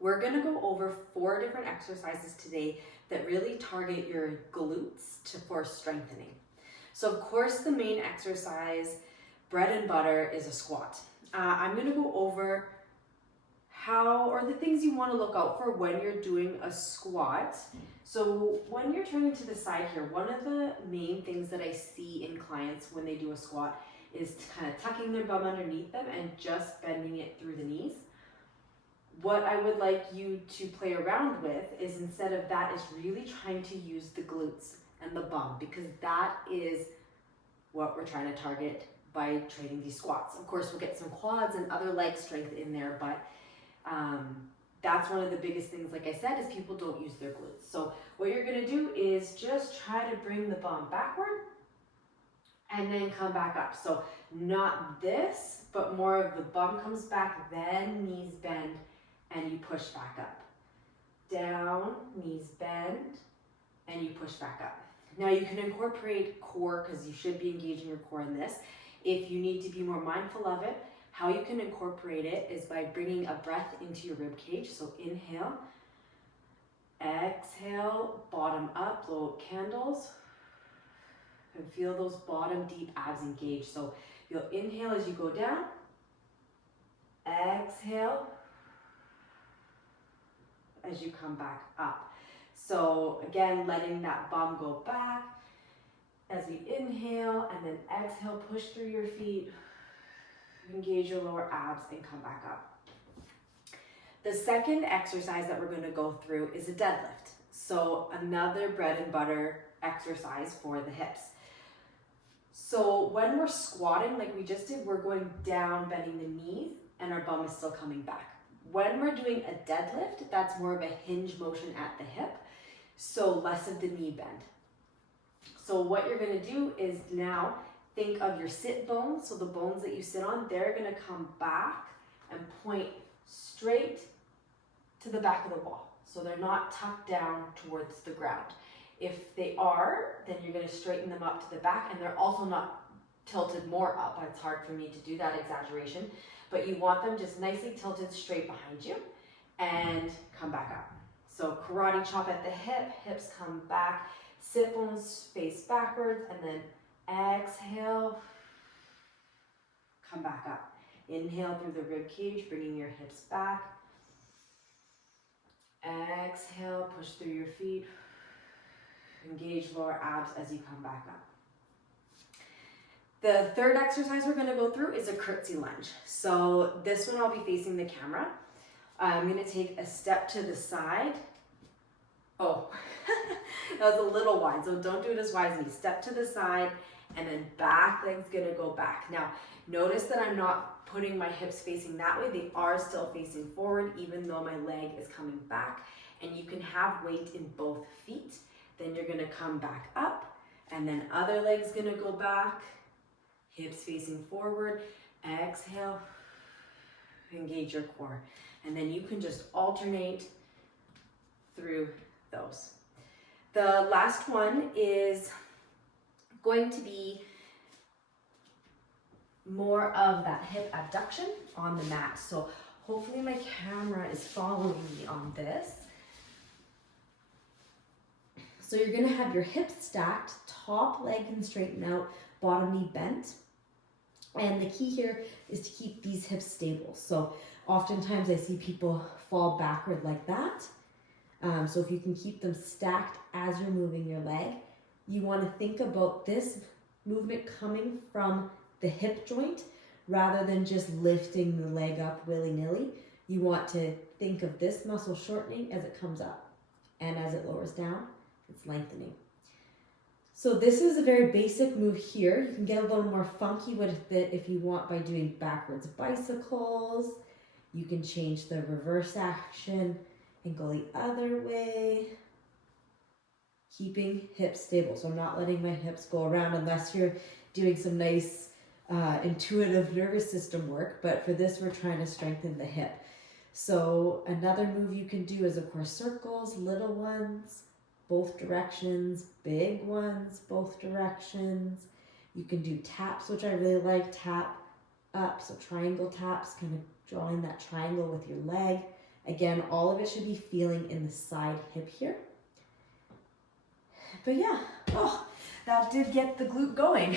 We're gonna go over 4 different exercises today that really target your glutes for strengthening. So of course the main exercise, bread and butter, is a squat. I'm gonna go over the things you wanna look out for when you're doing a squat. So when you're turning to the side here, one of the main things that I see in clients when they do a squat is kind of tucking their bum underneath them and just bending it through the knees. What I would like you to play around with is, instead of that, is really trying to use the glutes and the bum, because that is what we're trying to target by training these squats. Of course, we'll get some quads and other leg strength in there, but that's one of the biggest things, like I said, is people don't use their glutes. So what you're gonna do is just try to bring the bum backward and then come back up. So not this, but more of the bum comes back, then knees bend, and you push back up. Down, knees bend, and you push back up. Now you can incorporate core, because you should be engaging your core in this. If you need to be more mindful of it, how you can incorporate it is by bringing a breath into your rib cage. So inhale, exhale, bottom up, blow out candles, and feel those bottom deep abs engage. So you'll inhale as you go down, exhale as you come back up. So again, letting that bum go back as we inhale, and then exhale, push through your feet, engage your lower abs, and come back up. The second exercise that we're going to go through is a deadlift. So another bread and butter exercise for the hips. So when we're squatting like we just did, we're going down, bending the knees, and our bum is still coming back. When we're doing a deadlift, that's more of a hinge motion at the hip, so less of the knee bend. So what you're going to do is now think of your sit bones. So the bones that you sit on, they're going to come back and point straight to the back of the wall. So they're not tucked down towards the ground. If they are, then you're going to straighten them up to the back, and they're also not tilted more up. It's hard for me to do that exaggeration, but you want them just nicely tilted straight behind you and come back up. So karate chop at the hip, hips come back, sit bones face backwards, and then exhale, come back up. Inhale through the rib cage, bringing your hips back. Exhale, push through your feet. Engage lower abs as you come back up. The third exercise we're going to go through is a curtsy lunge. So this one I'll be facing the camera. I'm going to take a step to the side. Oh, that was a little wide, so don't do it as wide as me. Step to the side, and then back leg's going to go back. Now, notice that I'm not putting my hips facing that way. They are still facing forward, even though my leg is coming back. And you can have weight in both feet. Then you're going to come back up, and then other leg's going to go back, hips facing forward. Exhale, engage your core. And then you can just alternate through those. The last one is going to be more of that hip abduction on the mat. So hopefully my camera is following me on this. So you're going to have your hips stacked, top leg can straighten out, bottom knee bent. And the key here is to keep these hips stable. So oftentimes I see people fall backward like that. So if you can keep them stacked as you're moving your leg, you want to think about this movement coming from the hip joint rather than just lifting the leg up willy-nilly. You want to think of this muscle shortening as it comes up, and as it lowers down, it's lengthening. So this is a very basic move here. You can get a little more funky with it if you want by doing backwards bicycles. You can change the reverse action and go the other way. Keeping hips stable. So I'm not letting my hips go around unless you're doing some nice intuitive nervous system work. But for this, we're trying to strengthen the hip. So another move you can do is, of course, circles, little ones, both directions, big ones, both directions. You can do taps, which I really like, tap up, so triangle taps, kind of drawing that triangle with your leg, Again, all of it should be feeling in the side hip here. But yeah, oh, that did get the glute going.